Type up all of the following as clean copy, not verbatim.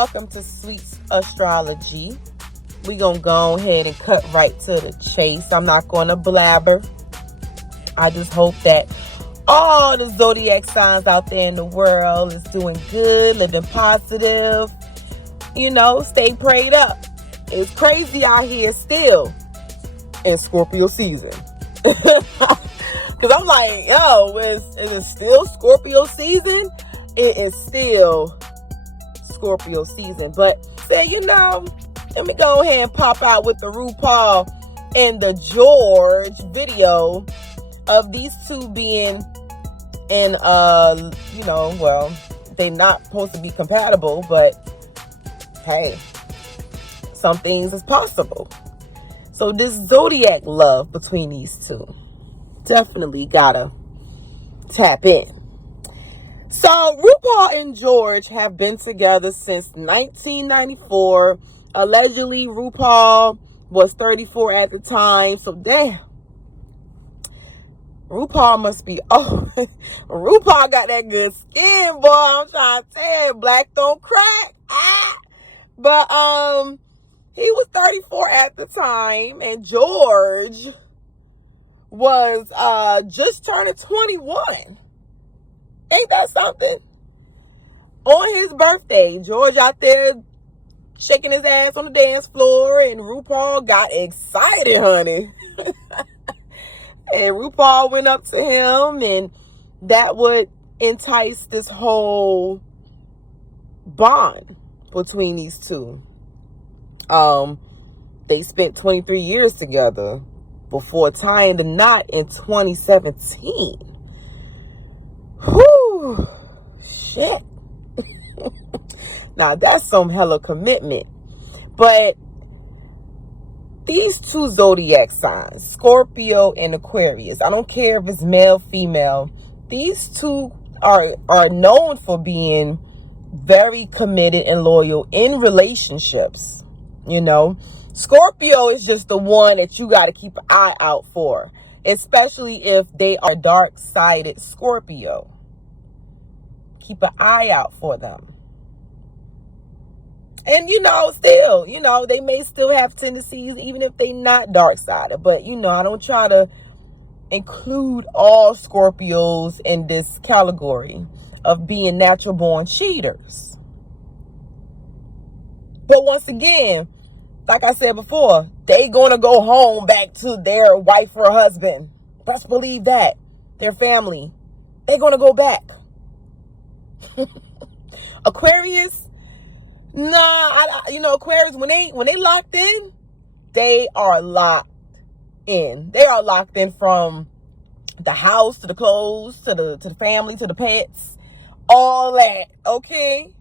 welcome to Sweetz Astrology. We gonna go ahead and cut right to the chase. I'm not gonna blabber. I just hope that all the zodiac signs out there in the world is doing good, living positive. You know, stay prayed up. It's crazy out here still in Scorpio season. Because I'm like, yo, is it still Scorpio season? It is still Scorpio season. But say, you know, let me go ahead and pop out with the RUPAUL and the George video of these two being in, you know, well, they're not supposed to be compatible, but hey, some things is possible. So this zodiac love between these two, definitely gotta tap in. So RuPaul and George have been together since 1994. Allegedly, RuPaul was 34 at the time. So damn, RuPaul must be, oh, RuPaul got that good skin, boy. I'm trying to tell you, black don't crack. But he was 34 at the time, and George was just turning 21. Ain't that something? On his birthday, George out there shaking his ass on the dance floor, and RuPaul got excited, honey. And RuPaul went up to him, and that would entice this whole bond between these two. They spent 23 years together before tying the knot in 2017. Whew, shit. Now that's some hella commitment. But these two zodiac signs, Scorpio and Aquarius, I don't care if it's male, female, these two are known for being very committed and loyal in relationships. You know, Scorpio is just the one that you got to keep an eye out for, especially if they are dark-sided Scorpio. Keep an eye out for them. And, you know, still, you know, they may still have tendencies, even if they not dark-sided. But, you know, I don't try to include all Scorpios in this category of being natural-born cheaters. But once again, like I said before, they going to go home back to their wife or husband. Best believe that. Their family. They're going to go back. Aquarius, Aquarius, when they locked in, they are locked in. They are locked in from the house to the clothes to the family to the pets, all that. Okay.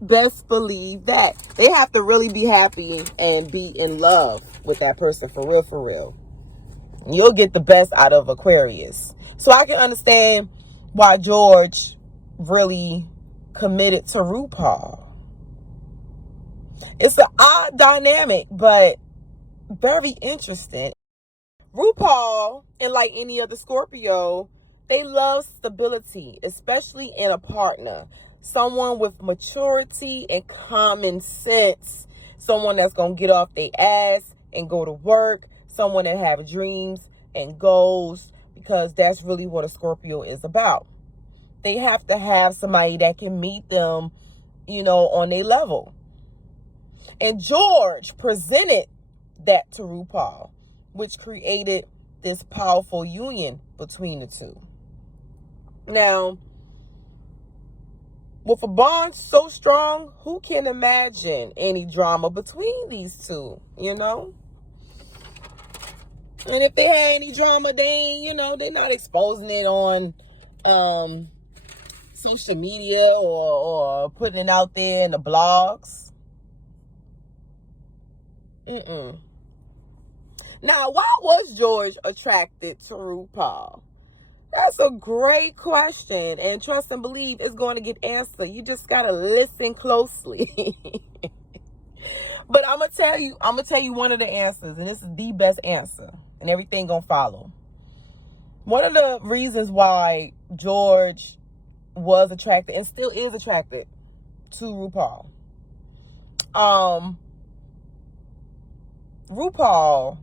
Best believe that. They have to really be happy and be in love with that person for real, for real. You'll get the best out of Aquarius. So I can understand why George really committed to RuPaul. It's an odd dynamic, but very interesting. RuPaul, and like any other Scorpio, they love stability, especially in a partner. Someone with maturity and common sense. Someone that's going to get off their ass and go to work. Someone that have dreams and goals, because that's really what a Scorpio is about. They have to have somebody that can meet them, you know, on their level. And George presented that to RuPaul, which created this powerful union between the two. Now, with a bond so strong, who can imagine any drama between these two, you know? And if they had any drama, then, you know, they're not exposing it on social media or putting it out there in the blogs. Now, why was George attracted to RuPaul? That's a great question, and trust and believe it's going to get answered. You just got to listen closely. But I'm going to tell you one of the answers, and this is the best answer, and everything going to follow. One of the reasons why George was attracted and still is attracted to RuPaul. RuPaul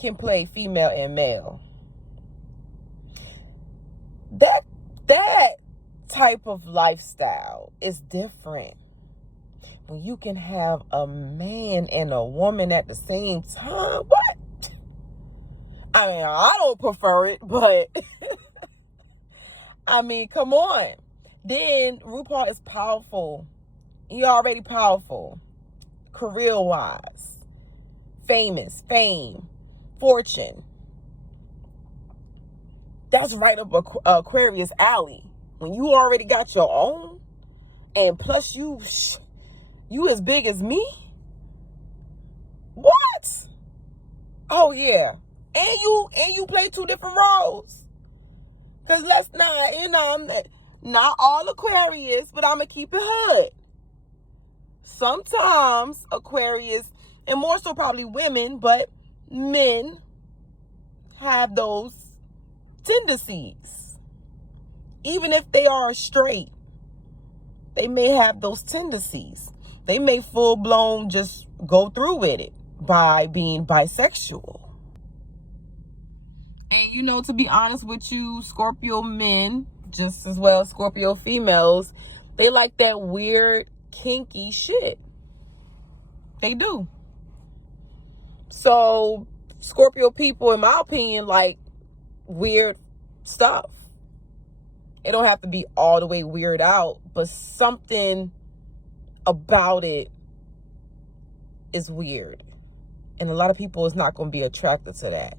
can play female and male. That type of lifestyle is different. When you can have a man and a woman at the same time, what? I mean, I don't prefer it, but I mean, come on. Then RuPaul is powerful. He already powerful. Career-wise. Famous. Fame. Fortune. That's right up Aquarius alley. When you already got your own, and plus you as big as me? What? Oh yeah. And you play two different roles. Cause let's not, I'm not all Aquarius, but I'ma keep it hood. Sometimes Aquarius, and more so probably women, but men have those tendencies. Even if they are straight, they may have those tendencies. They may full-blown just go through with it by being bisexual. And to be honest with you, Scorpio men, just as well as Scorpio females, they like that weird, kinky shit. They do. So, Scorpio people, in my opinion, like weird stuff. It don't have to be all the way weird out, but something about it is weird. And a lot of people is not going to be attracted to that.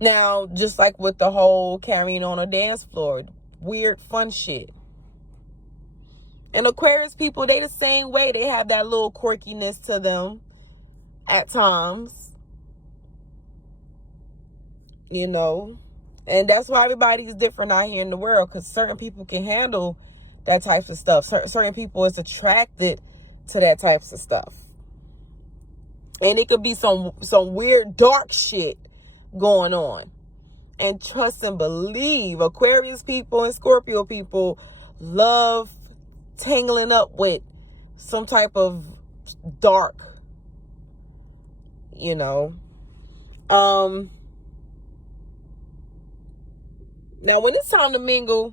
Now, just like with the whole carrying on a dance floor, weird fun shit. And Aquarius people, they the same way. They have that little quirkiness to them at times. And that's why everybody's different out here in the world, because certain people can handle that type of stuff. Certain people is attracted to that types of stuff. And it could be some weird dark shit going on. And trust and believe, Aquarius people and Scorpio people love tangling up with some type of dark, Now, when it's time to mingle,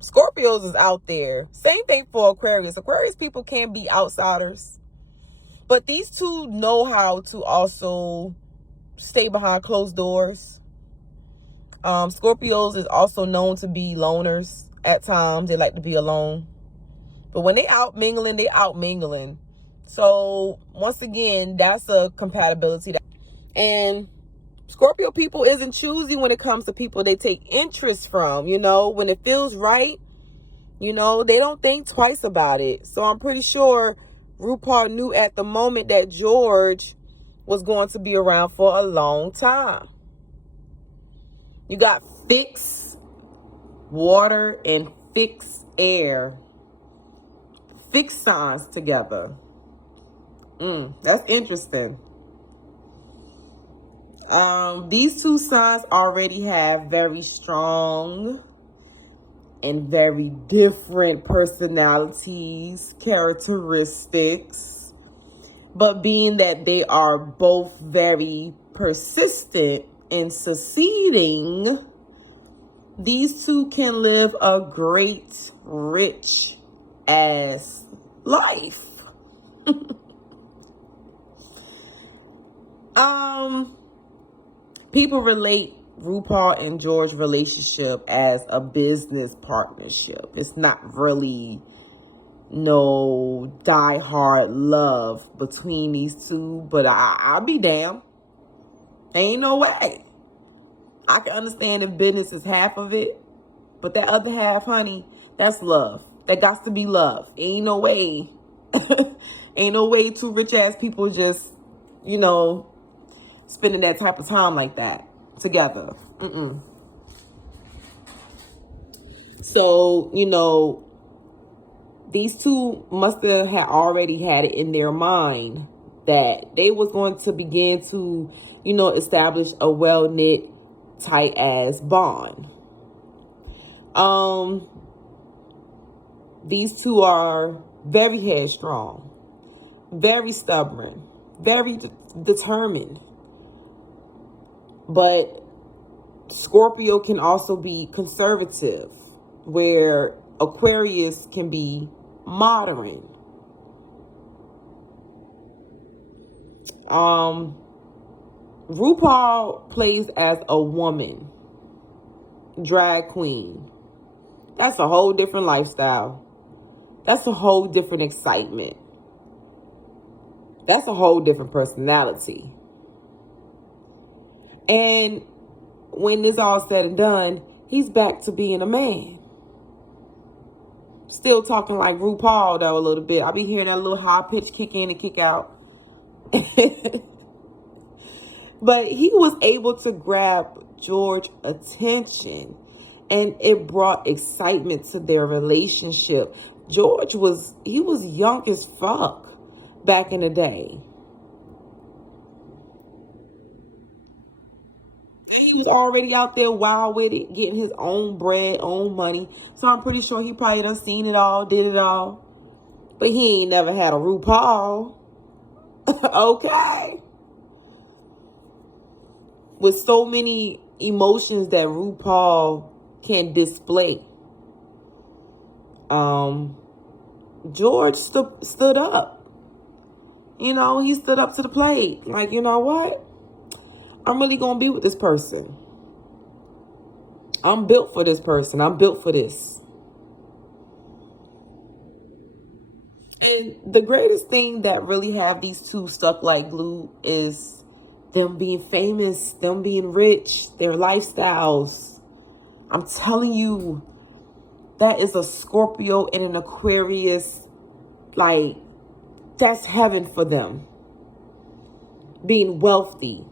Scorpios is out there. Same thing for Aquarius. Aquarius people can be outsiders. But these two know how to also stay behind closed doors. Scorpios is also known to be loners at times. They like to be alone. But when they out mingling, they out mingling. So, once again, that's a compatibility. And Scorpio people isn't choosy when it comes to people they take interest from. When it feels right, they don't think twice about it. So I'm pretty sure RuPaul knew at the moment that George was going to be around for a long time. You got fixed water and fixed air. Fixed signs together. That's interesting. These two signs already have very strong and very different personalities, characteristics. But being that they are both very persistent in succeeding, these two can live a great, rich ass life. People relate RuPaul and George's relationship as a business partnership. It's not really no die-hard love between these two, but I'll be damned. Ain't no way. I can understand if business is half of it, but that other half, honey, that's love. That got to be love. Ain't no way. Ain't no way two rich-ass people just, spending that type of time like that together. So, these two must have had already had it in their mind that they was going to begin to, establish a well-knit, tight-ass bond. These two are very headstrong, very stubborn, very determined. But Scorpio can also be conservative, where Aquarius can be modern. RuPaul plays as a woman, drag queen. That's a whole different lifestyle. That's a whole different excitement. That's a whole different personality. And when this all said and done, he's back to being a man. Still talking like RuPaul though a little bit. I be hearing that little high pitch kick in and kick out. But he was able to grab George's attention, and it brought excitement to their relationship. George was young as fuck back in the day. He was already out there wild with it, getting his own bread, own money. So I'm pretty sure he probably done seen it all, did it all. But he ain't never had a RuPaul. Okay. With so many emotions that RuPaul can display. George stood up. You know, he stood up to the plate. Like, you know what? I'm really going to be with this person. I'm built for this person. I'm built for this. And the greatest thing that really have these two stuck like glue is them being famous, them being rich, their lifestyles. I'm telling you, that is a Scorpio and an Aquarius. Like, that's heaven for them. Being wealthy,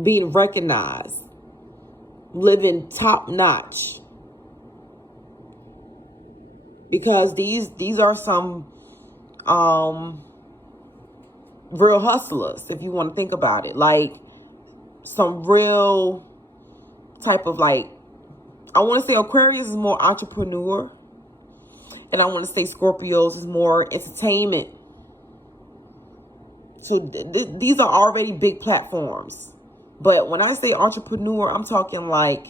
being recognized, living top notch. Because these are some real hustlers, if you want to think about it. Like, some real type of, like, I want to say Aquarius is more entrepreneur, and I want to say Scorpios is more entertainment. So these are already big platforms. But when I say entrepreneur, I'm talking like,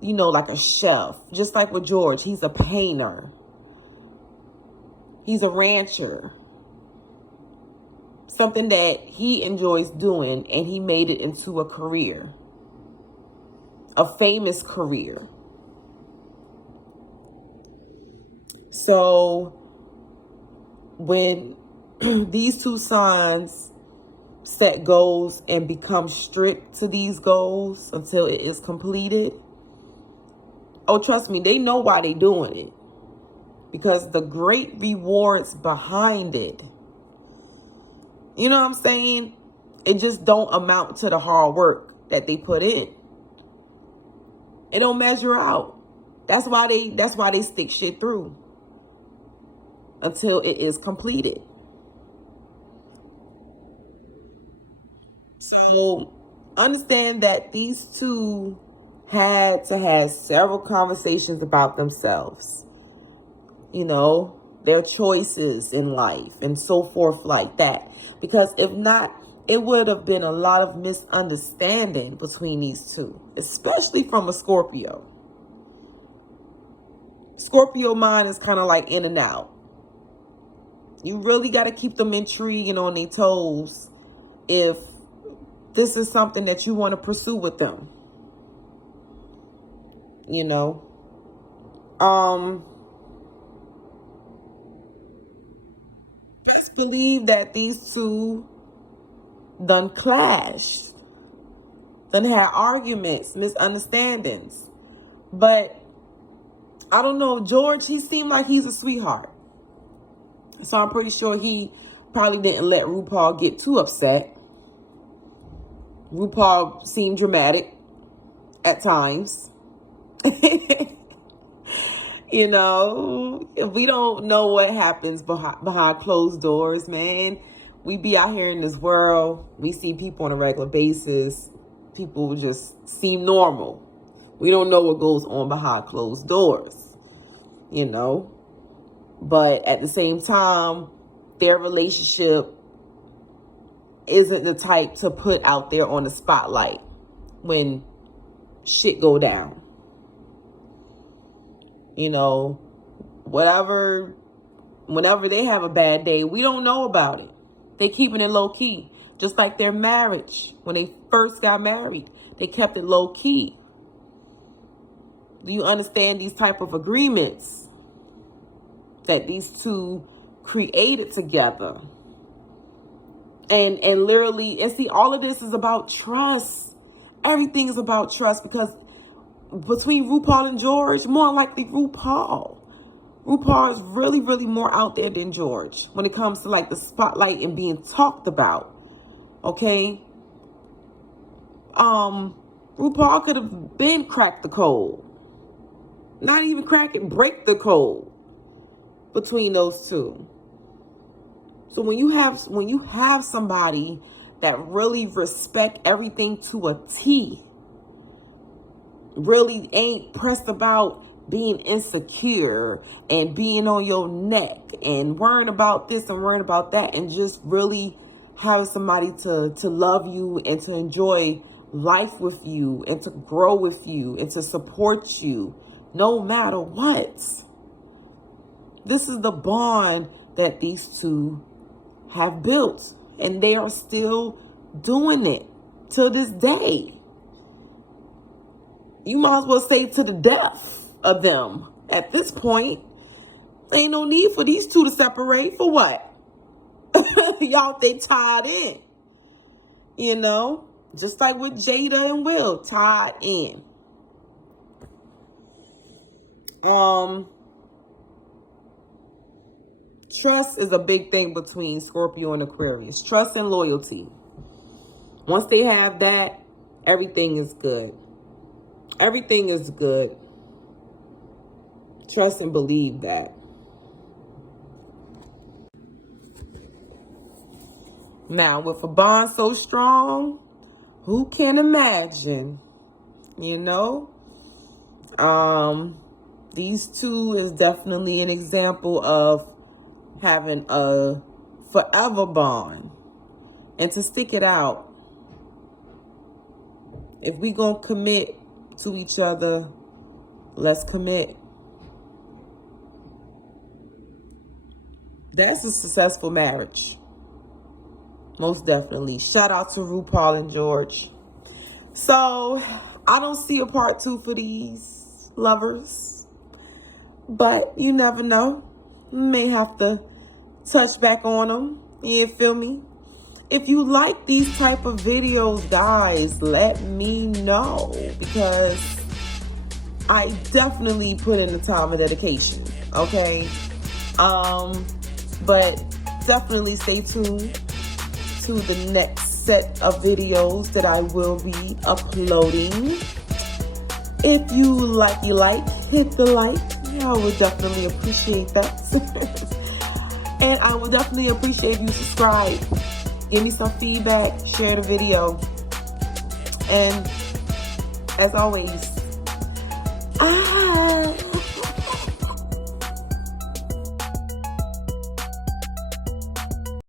you know, like a chef. Just like with George, he's a painter. He's a rancher. Something that he enjoys doing, and he made it into a career. A famous career. So when these two signs set goals and become strict to these goals until it is completed, oh, trust me, they know why they're doing it. Because the great rewards behind it, you know what I'm saying? It just don't amount to the hard work that they put in. It don't measure out. That's why they stick shit through until it is completed. So understand that these two had to have several conversations about themselves. You know, their choices in life and so forth like that. Because if not, it would have been a lot of misunderstanding between these two, especially from a Scorpio. Scorpio mind is kind of like in and out. You really got to keep them intrigued and on their toes if this is something that you want to pursue with them. You know. Best believe that these two done clashed. Done had arguments, misunderstandings. But I don't know, George, he seemed like he's a sweetheart. So I'm pretty sure he probably didn't let RuPaul get too upset. RuPaul seemed dramatic at times. You know, we don't know what happens behind closed doors, man. We be out here in this world. We see people on a regular basis. People just seem normal. We don't know what goes on behind closed doors, you know. But at the same time, their relationship isn't the type to put out there on the spotlight when shit go down. You know, whenever they have a bad day, we don't know about it. They keeping it low key. Just like their marriage. When they first got married, they kept it low key. Do you understand these type of agreements that these two created together? And literally, and see, all of this is about trust. Everything is about trust, because between RuPaul and George, more likely RuPaul. RuPaul is really, really more out there than George when it comes to like the spotlight and being talked about. Okay? RuPaul could have been cracked the code. Not even crack it, break the code between those two. So when you have somebody that really respect everything to a T, really ain't pressed about being insecure and being on your neck and worrying about this and worrying about that, and just really have somebody to love you and to enjoy life with you and to grow with you and to support you no matter what. This is the bond that these two have built, and they are still doing it to this day. You might as well say to the death of them at this point. Ain't no need for these two to separate. For what? Y'all, they tied in. You know, just like with Jada and Will, tied in. Trust is a big thing between Scorpio and Aquarius. Trust and loyalty. Once they have that, everything is good. Everything is good. Trust and believe that. Now, with a bond so strong, who can imagine? You know? These two is definitely an example of having a forever bond and to stick it out. If we gonna commit to each other, let's commit. That's a successful marriage. Most definitely. Shout out to RuPaul and George. So, I don't see a part 2 for these lovers. But you never know. May have to touch back on them. You feel me? If you like these type of videos, guys, let me know, because I definitely put in the time and dedication. Okay? But definitely stay tuned to the next set of videos that I will be uploading. If you like, hit the like. I would definitely appreciate that. And I would definitely appreciate if you subscribe. Give me some feedback. Share the video. And as always,